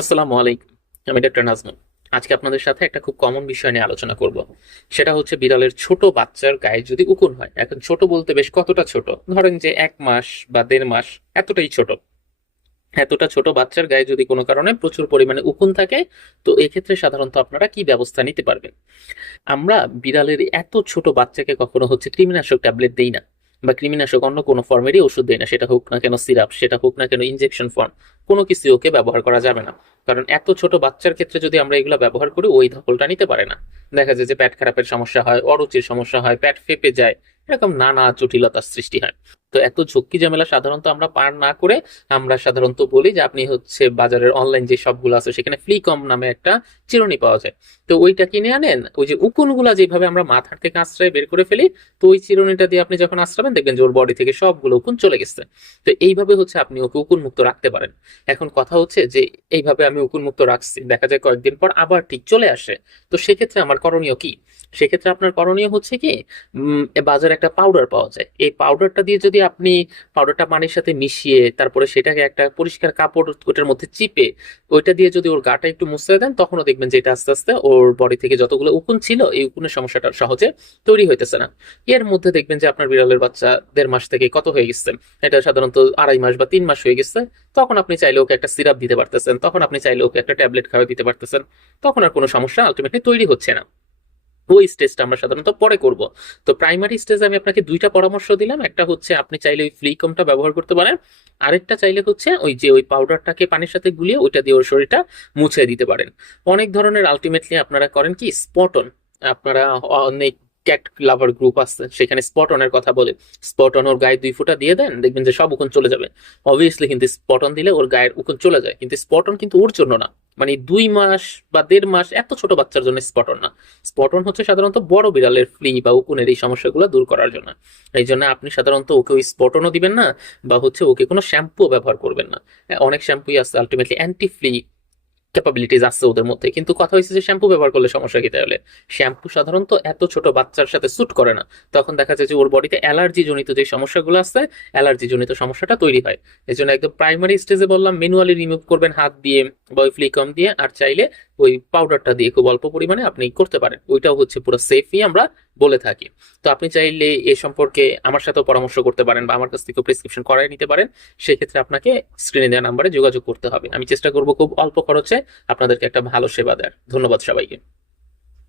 আসসালামু আলাইকুম, আমি ডক্টর নাজমুল। আজকে আপনাদের সাথে একটা খুব কমন বিষয় নিয়ে আলোচনা করব। সেটা হচ্ছে বিড়ালের ছোট বাচ্চার গায়ে যদি উকুন হয়, এখন ছোট বলতে বেশ কতটা ছোট? ধরেন যে এক মাস বা দেড় মাস এতটাই ছোট। এতটা ছোট বাচ্চার গায়ে যদি কোনো কারণে প্রচুর পরিমাণে উকুন থাকে, তো এক্ষেত্রে সাধারণত আপনারা কি ব্যবস্থা নিতে পারবেন? আমরা বিড়ালের এত ছোট বাচ্চাকে কখনো হচ্ছে কৃমিনাশক ট্যাবলেট দেই না। বা কৃমিনাশক অন্য কোনো ফর্মেরই ওষুধ দেয় না। সেটা হোক না কেন সিরাপ সেটা হোক না কেন ইনজেকশন ফর্ম কোনো কিছু ওকে ব্যবহার করা যাবে না। কারণ এত ছোট বাচ্চার ক্ষেত্রে যদি আমরা এগুলো ব্যবহার করি, ওই ধকলটা নিতে পারে না। দেখা যায় যে প্যাট খারাপের সমস্যা হয়, অরুচির সমস্যা হয় প্যাট ফেপে যায়, এরকম নানা জটিলতার সৃষ্টি হয়। তো এত ঝক্কি ঝামেলা সাধারণত আমরা পার না করে আমরা সাধারণত বলি যে আপনি হচ্ছে বাজারের অনলাইন যে সবগুলো আছে, সেখানে ফ্লিকম নামে একটা চিরুনি পাওয়া যায়। তো ওইটা কিনে আনেন, ওই যে উকুনগুলা যেভাবে আমরা মাথার থেকে আশ্রয় বের করে ফেলি, তো ওই চিরুনিটা দিয়ে আপনি যখন আশ্রাবেন, দেখবেন যে ওর বডি থেকে সবগুলো উকুন চলে গেছে। তো এইভাবে হচ্ছে আপনি ওকে উকুন মুক্ত রাখতে পারেন। এখন কথা হচ্ছে যে এইভাবে আমি উকুন মুক্ত রাখছি, দেখা যায় কয়েকদিন পর আবার ঠিক চলে আসে। তো সেক্ষেত্রে আমার করণীয় কি? সেক্ষেত্রে আপনার করণীয় হচ্ছে কি বাজারে একটা পাউডার পাওয়া যায়। এই পাউডারটা দিয়ে যদি আপনি পাউডারটা পানির সাথে মিশিয়ে তারপরে সেটাকে একটা পরিষ্কার কাপড় ওটার মধ্যে চিপে ওইটা দিয়ে যদি ওর গাটা একটু মুছে দেন, তখনও দেখবেন যে এটা আস্তে আস্তে ওর বডি থেকে যতগুলো উকুন ছিল, এই উকুনের সমস্যাটা সহজে তৈরি হইতেছে না। এর মধ্যে দেখবেন যে আপনার বিড়ালের বাচ্চা দেড় মাস থেকে কত হয়ে গেছে? এটা সাধারণত আড়াই মাস বা তিন মাস হয়ে গেছে। তখন আপনি চাইলে ওকে একটা সিরাপ দিতে পারতেছেন, তখন আপনি চাইলে ওকে একটা ট্যাবলেট খাওয়া দিতে পারতেছেন। তখন আর কোনো সমস্যা আলটিমেটলি তৈরি হচ্ছে না। ওই স্টেজটা আমরা সাধারণত পরে করব। তো প্রাইমারি স্টেজে আমি আপনাকে দুইটা পরামর্শ দিলাম। একটা হচ্ছে আপনি চাইলে ওই ফ্লিকমটা ব্যবহার করতে পারেন। আরেকটা চাইলে হচ্ছে ওই যে ওই পাউডারটাকে পানির সাথে গুলিয়ে ওইটা দিয়ে ওর শরীরটা মুছে দিতে পারেন। অনেক ধরনের আলটিমেটলি আপনারা করেন কি স্পটন আপনারা অনেক ক্যাট লাভার গ্রুপ আছে, সেখানে স্পট অনের কথা বলে। স্পট অন ওর গায়ে দুই ফুটা দিয়ে দেন, দেখবেন যে সব উকুন চলে যাবে। অবভিয়াসলি কিন্তু স্পট অন দিলে ওর গায়ের উকুন চলে যায়। কিন্তু স্পট অন কিন্তু ওর জন্য না। মানে দুই মাস বা দেড় মাস এত ছোট বাচ্চার জন্য স্পটন না। স্পটন হচ্ছে সাধারণত বড় বিড়ালের ফ্লি বা উকুনের এই সমস্যাগুলো দূর করার জন্য। এই জন্য আপনি সাধারণত ওকে ওই স্পটনও দিবেন না বা হচ্ছে ওকে কোনো শ্যাম্পুও ব্যবহার করবেন না। অনেক শ্যাম্পুই আছে আলটিমেটলি অ্যান্টি ফ্লি ক্যাপাবিলিটিস আছে ওদের মধ্যে। কিন্তু কথা হয়েছে যে শ্যাম্পু ব্যবহার করলে সমস্যা কি তাহলে? শ্যাম্পু সাধারণত এত ছোট বাচ্চার সাথে স্যুট করে না। তখন দেখা যায় যে ওর বডিতে অ্যালার্জি জনিত যে সমস্যাগুলো আছে অ্যালার্জি জনিত সমস্যাটা তৈরি হয়। এই জন্য একদম প্রাইমারি স্টেজে বললাম ম্যানুয়ালি রিমুভ করবেন হাত দিয়ে বা ওই ফ্লিকম দিয়ে, আর চাইলে ওই পাউডারটা দিয়ে খুব অল্প পরিমাণে আপনি করতে পারেন। ওইটাও হচ্ছে পুরো সেফই আমরা বলে থাকি। তো আপনি চাইলে এ সম্পর্কে আমার সাথেও পরামর্শ করতে পারেন বা আমার কাছ থেকে প্রেসক্রিপশন করাই নিতে পারেন। সেক্ষেত্রে আপনাকে স্ক্রিনে দেওয়া নাম্বারে যোগাযোগ করতে হবে। আমি চেষ্টা করব খুব অল্প খরচে আপনাদেরকে একটা ভালো সেবা দেওয়ার। ধন্যবাদ সবাইকে।